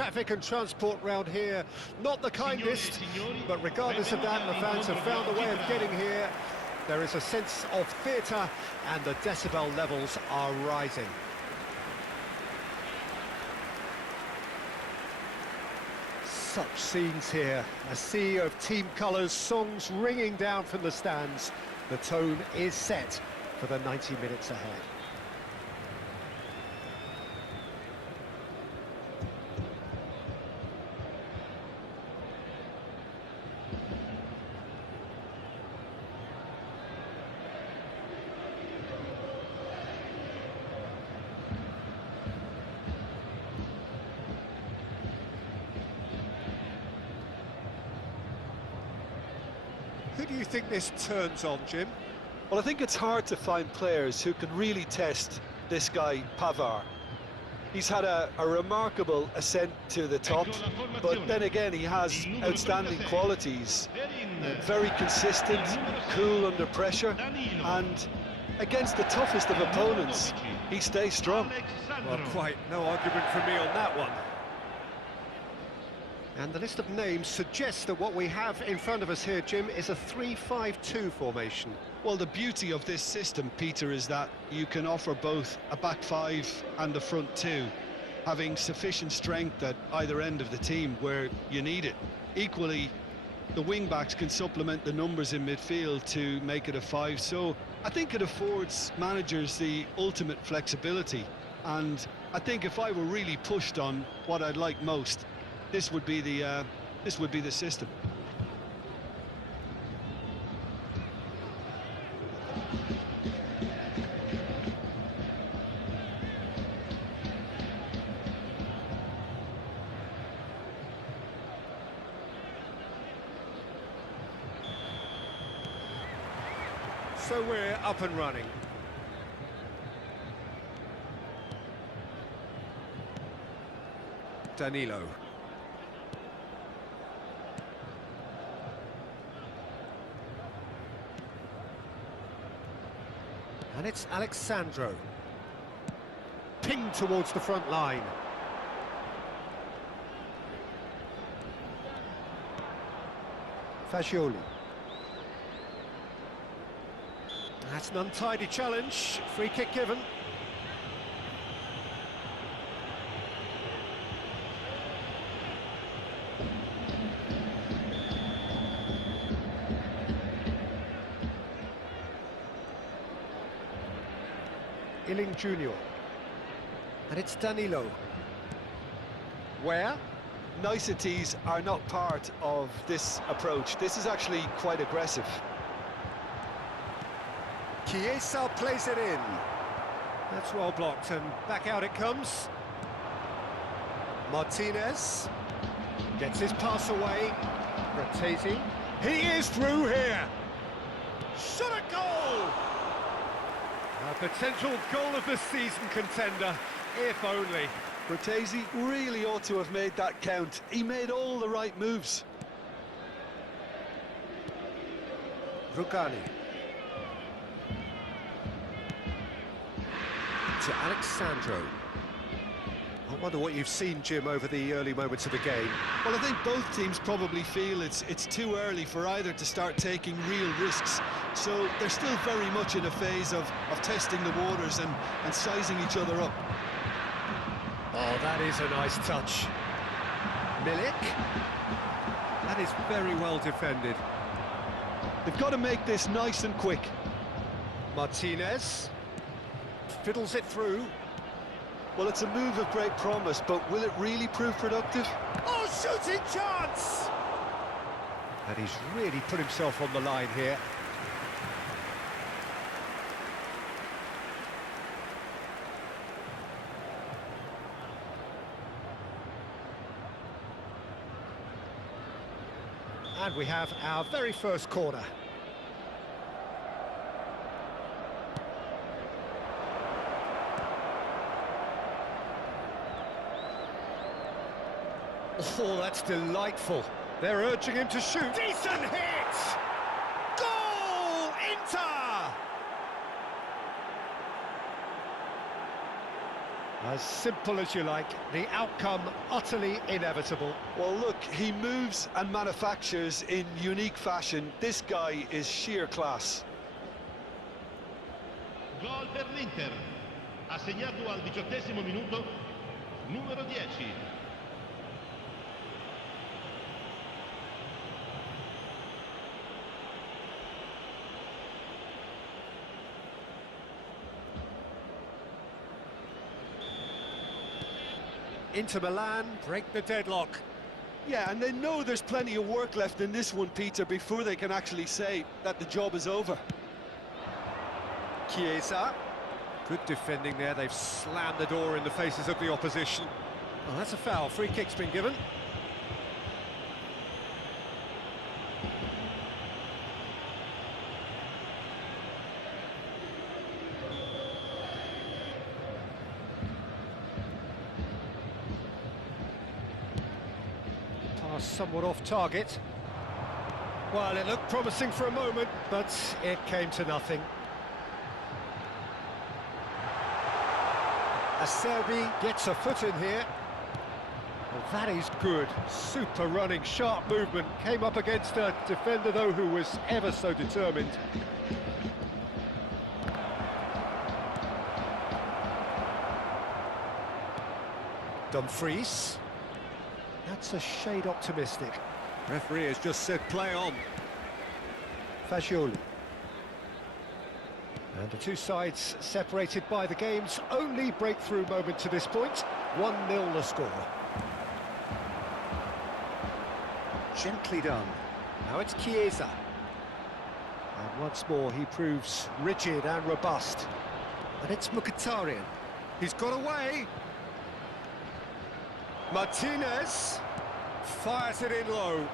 traffic and transport round here, not the kindest, but regardless of that, the fans have found a way of getting here. There is a sense of theatre, and the decibel levels are rising. Such scenes here, a sea of team colours, songs ringing down from the stands. The tone is set for the 90 minutes ahead. Who do you think this turns on, Jim? Well, I think it's hard to find players who can really test this guy, Pavard. He's had a remarkable ascent to the top, but then again, he has outstanding qualities. Very consistent, cool under pressure, and against the toughest of opponents, he stays strong. Well, quite no argument from me on that one. And the list of names suggests that what we have in front of us here, Jim, is a 3-5-2 formation. Well, the beauty of this system, Peter, is that you can offer both a back five and a front two, having sufficient strength at either end of the team where you need it. Equally, the wing-backs can supplement the numbers in midfield to make it a five, so I think it affords managers the ultimate flexibility. And I think if I were really pushed on what I'd like most, this would be the system. So we're up and running. Danilo. And it's Alexandro. Pinged towards the front line. Fagioli. That's an untidy challenge. Free kick given. Illing Jr. And it's Danilo. Where? Niceties are not part of this approach. This is actually quite aggressive. Chiesa plays it in. That's well blocked, and back out it comes. Martinez gets his pass away. Fratesi. He is through here. Shot a goal! A potential goal of the season contender, if only. Fratesi really ought to have made that count. He made all the right moves. Rugani. To Alexandro. I wonder what you've seen, Jim, over the early moments of the game. Well, I think both teams probably feel it's too early for either to start taking real risks. So they're still very much in a phase of testing the waters and sizing each other up. Oh, that is a nice touch. Milik. That is very well defended. They've got to make this nice and quick. Martinez. Fiddles it through. Well, it's a move of great promise, but will it really prove productive? Oh, shooting chance! And he's really put himself on the line here. And we have our very first corner. Oh, that's delightful. They're urging him to shoot. Decent hit! Goal! Inter! As simple as you like, the outcome utterly inevitable. Well, look, he moves and manufactures in unique fashion. This guy is sheer class. Gol per l'Inter. Ha segnato al 18° minuto, numero 10. Inter Milan break the deadlock. Yeah, and they know there's plenty of work left in this one, Peter, before they can actually say that the job is over. Chiesa. Good defending there, they've slammed the door in the faces of the opposition. Oh, that's a foul, free kick's been given. Pass somewhat off target. Well, it looked promising for a moment, but it came to nothing. Acerbi gets a foot in here. Well, that is good. Super running, sharp movement. Came up against a defender, though, who was ever so determined. Dumfries. That's a shade optimistic. Referee has just said play on. Fagioli. And the two sides separated by the game's only breakthrough moment to this point. 1-0 the score. Gently done. Now it's Chiesa. And once more he proves rigid and robust. And it's Mkhitaryan. He's got away. Martinez fires it in low.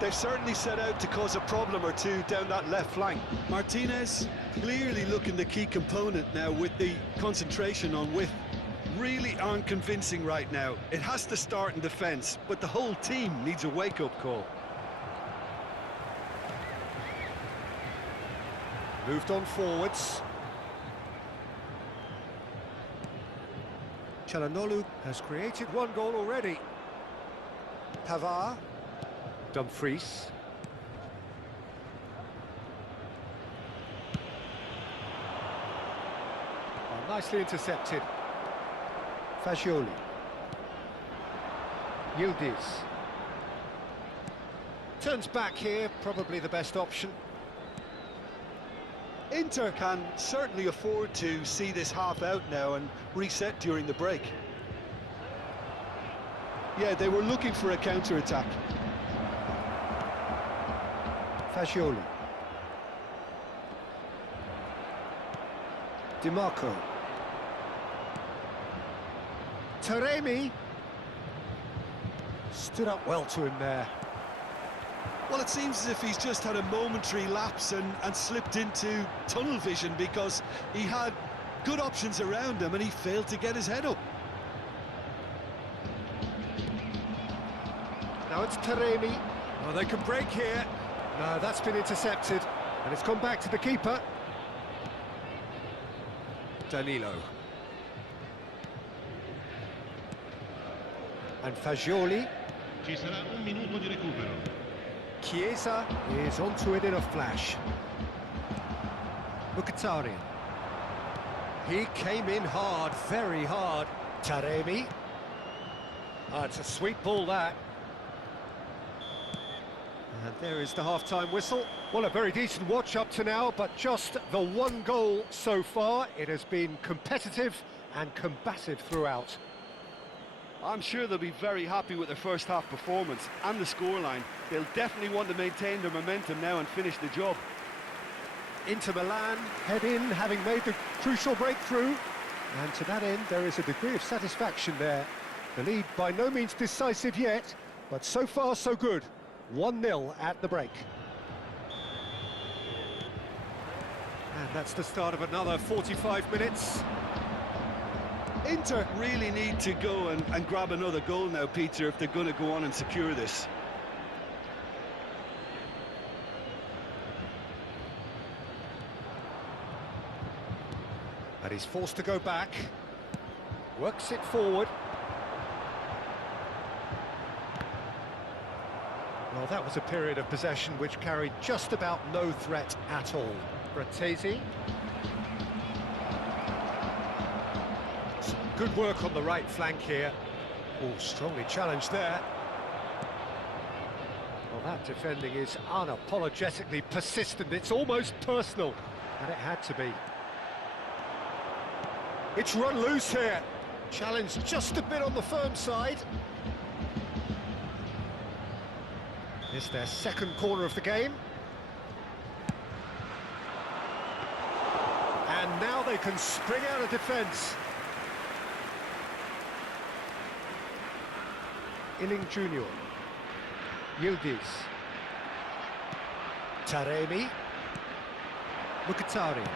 They've certainly set out to cause a problem or two down that left flank. Martinez clearly looking the key component now with the concentration on width. Really aren't convincing right now. It has to start in defence, but the whole team needs a wake-up call. Moved on forwards. Çalhanoğlu has created one goal already. Pavard. Dumfries. Oh, nicely intercepted. Fagioli. Yildiz. Turns back here, probably the best option. Inter can certainly afford to see this half out now and reset during the break. Yeah, they were looking for a counter-attack. Fagioli. Di Marco. Taremi. Stood up well to him there. Well, it seems as if he's just had a momentary lapse and slipped into tunnel vision because he had good options around him and he failed to get his head up. Now it's Taremi. Oh, they can break here. No, that's been intercepted. And it's gone back to the keeper. Danilo. And Fagioli. Ci sarà un minuto di recupero. Chiesa is onto it in a flash. Mkhitaryan. He came in hard, very hard. Taremi. Oh, it's a sweet ball, that. And there is the half-time whistle. Well, a very decent watch up to now, but just the one goal so far. It has been competitive and combative throughout. I'm sure they'll be very happy with their first half performance and the scoreline. They'll definitely want to maintain their momentum now and finish the job. Inter Milan head in, having made the crucial breakthrough. And to that end, there is a degree of satisfaction there. The lead by no means decisive yet, but so far so good. 1-0 at the break. And that's the start of another 45 minutes. Inter really need to go and grab another goal now, Peter, if they're going to go on and secure this. And he's forced to go back. Works it forward. Well, that was a period of possession which carried just about no threat at all. Bratesi. Some good work on the right flank here. Oh, strongly challenged there. Well, that defending is unapologetically persistent. It's almost personal, and it had to be. It's run loose here. Challenged just a bit on the firm side. It's their second corner of the game. And now they can spring out of defence. Iling Junior. Yildiz. Taremi. Mkhitaryan.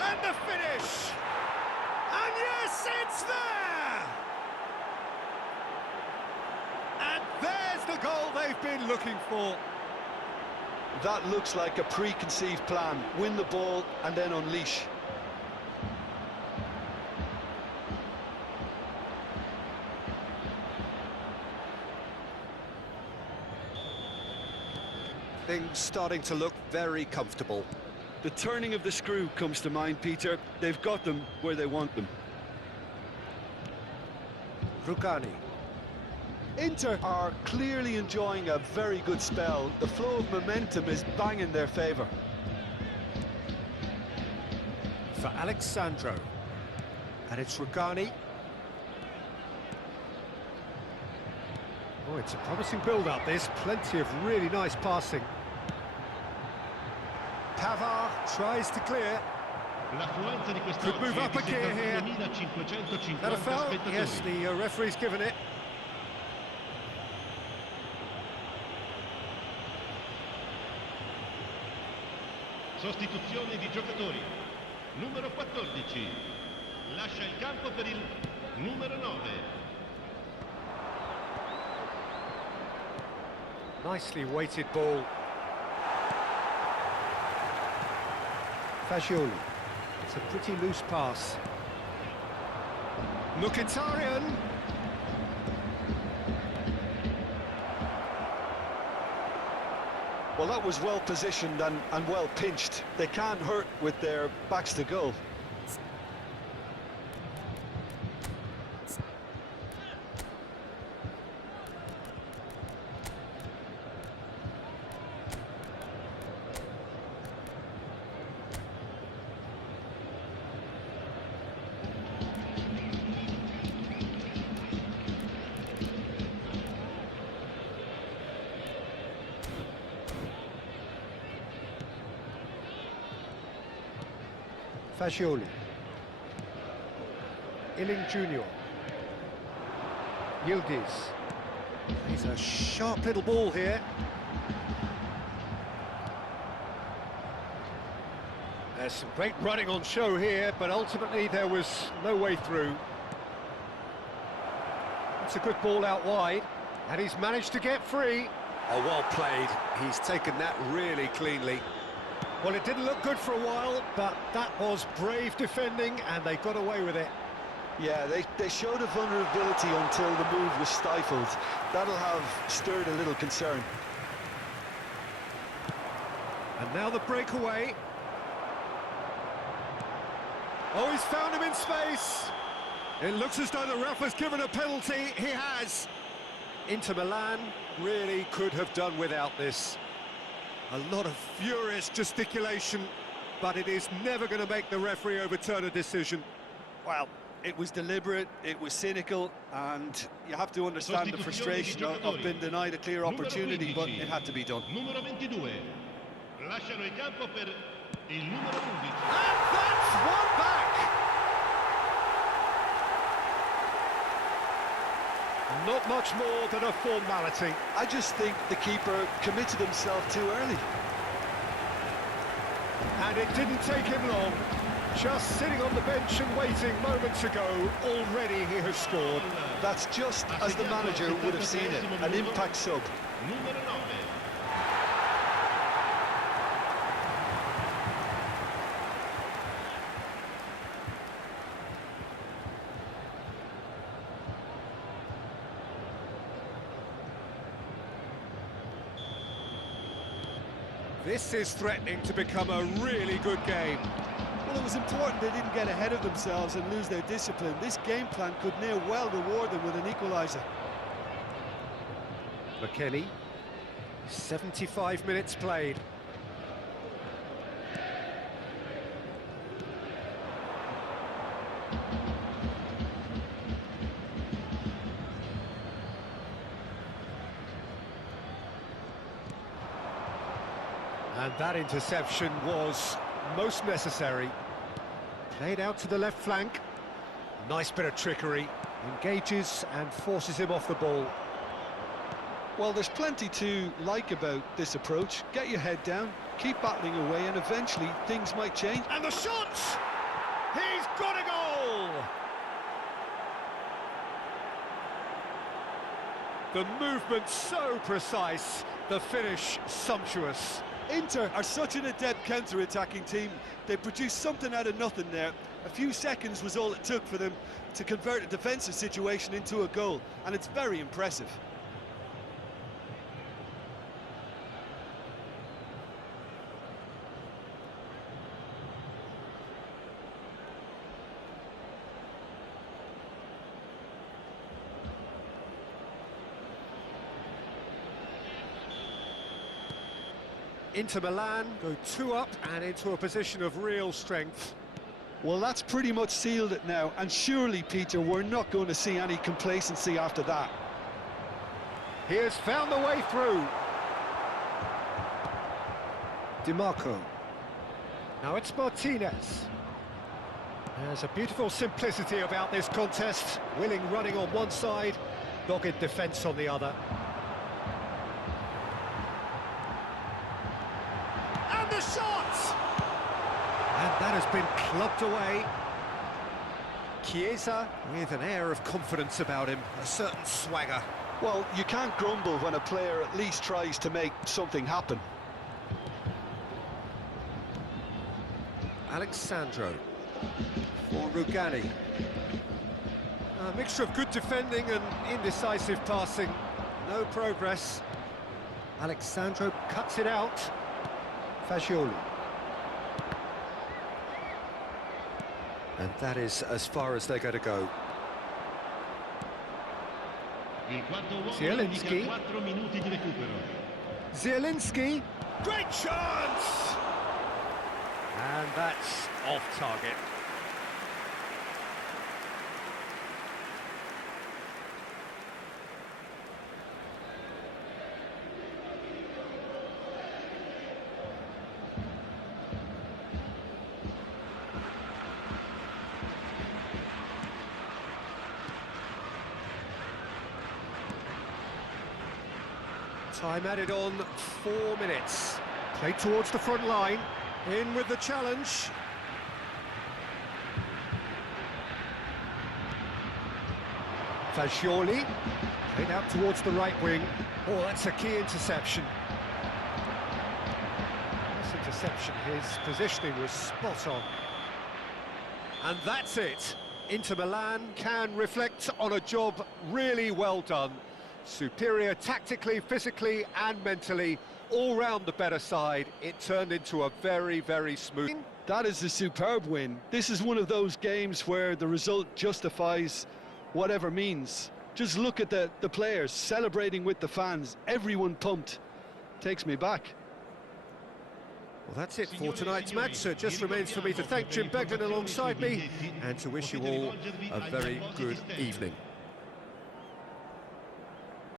And the finish! And yes, it's there! And there's the goal they've been looking for. That looks like a preconceived plan. Win the ball and then unleash. Things starting to look very comfortable. The turning of the screw comes to mind, Peter. They've got them where they want them. Rugani. Inter are clearly enjoying a very good spell. The flow of momentum is bang in their favour. For Alexandro. And it's Rugani. Oh, it's a promising build-up, this. Plenty of really nice passing. Pavard tries to clear. Could move up a gear here. Is that a foul? Yes, the referee's given it. Sostituzione di giocatori. Numero 14. Lascia il campo per il numero 9. Nicely weighted ball. Fagioli. It's a pretty loose pass. Mkhitaryan. Well, that was well positioned and well pinched. They can't hurt with their backs to goal. Fagioli. Iling Junior. Yildiz. He's a sharp little ball here. There's some great running on show here, but ultimately there was no way through. It's a good ball out wide, and he's managed to get free. Oh, well played. He's taken that really cleanly. Well, it didn't look good for a while, but that was brave defending, and they got away with it. Yeah, they showed a vulnerability until the move was stifled. That'll have stirred a little concern. And now the breakaway. Oh, he's found him in space. It looks as though the ref has given a penalty. He has. Inter Milan really could have done without this. A lot of furious gesticulation, but it is never going to make the referee overturn a decision. Well, it was deliberate, it was cynical, and you have to understand the frustration of being denied a clear opportunity, but it had to be done. Numero 22. Lasciano il campo per il numero 11. And that's one back! Not much more than a formality. I just think the keeper committed himself too early. And it didn't take him long. Just sitting on the bench and waiting moments ago, already he has scored. That's just as the manager would have seen it, an impact sub. Numero 9. This is threatening to become a really good game. Well, it was important they didn't get ahead of themselves and lose their discipline. This game plan could near well reward them with an equaliser. McKennie, 75 minutes played. And that interception was most necessary. Played out to the left flank. Nice bit of trickery. Engages and forces him off the ball. Well, there's plenty to like about this approach. Get your head down, keep battling away, and eventually things might change. And the shot! He's got a goal! The movement so precise, the finish sumptuous. Inter are such an adept counter-attacking team. They produced something out of nothing there. A few seconds was all it took for them to convert a defensive situation into a goal, and it's very impressive. Inter Milan go 2 up and into a position of real strength. Well, that's pretty much sealed it now, and surely, Peter, we're not going to see any complacency after that. He has found the way through. DiMarco. Now it's Martinez. There's a beautiful simplicity about this contest. Willing running on one side, dogged defence on the other. And the shot! And that has been clubbed away. Chiesa with an air of confidence about him, a certain swagger. Well, you can't grumble when a player at least tries to make something happen. Alexandro for Rugani. A mixture of good defending and indecisive passing. No progress. Alexandro cuts it out. Fagioli. And that is as far as they're going to go. Zielinski. Zielinski. Great chance! And that's off target. Time added on 4 minutes. Played towards the front line. In with the challenge. Fagioli. Played out towards the right wing. Oh, that's a key interception. This interception, his positioning was spot on. And that's it. Inter Milan can reflect on a job really well done. Superior tactically, physically and mentally, all round the better side. It turned into a very, very smooth... That is a superb win. This is one of those games where the result justifies whatever means. Just look at the players celebrating with the fans, everyone pumped. Takes me back. Well, that's it for tonight's match, so it just remains for me to thank Jim Begden alongside me and to wish you all a very good evening.